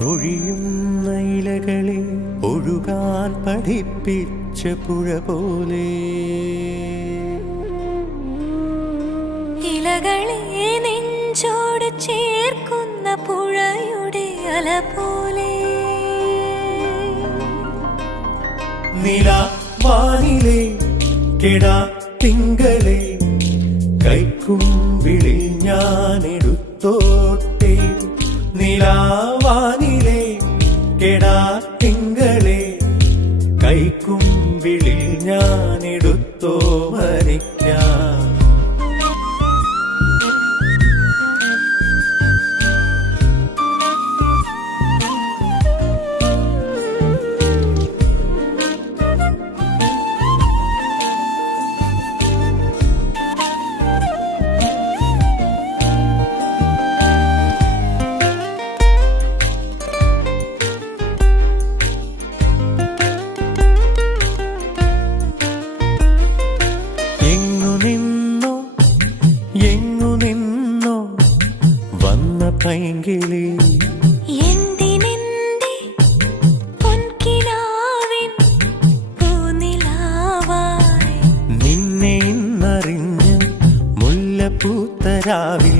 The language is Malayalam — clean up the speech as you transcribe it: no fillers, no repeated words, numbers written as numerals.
കൊഴിയുന്ന ഇലകളെ ഒഴുകാൻ പഠിപ്പിച്ച പുഴ പോലെ ഇലകളെ നെഞ്ചോട് ചേർക്കുന്ന പുഴയുടെ അല പോലെ നിലാവാനിലെ കെടാ തിങ്കളെ കൈക്കുമ്പിളിൽ ഞാൻ എടുത്തോട്ടെ നിലാവാനിലെ കെടാ തിങ്കളെ കൈക്കുമ്പിളിൽ ഞാൻ എടുത്തോ മരിക്കാം പൈങ്കിളി എന്തിനെന്റെ പൊൻകിനാവിൻ പൂനിലാവായി നിന്നെ ഇന്നറിഞ്ഞ് മുല്ലപ്പൂത്തരാവിൽ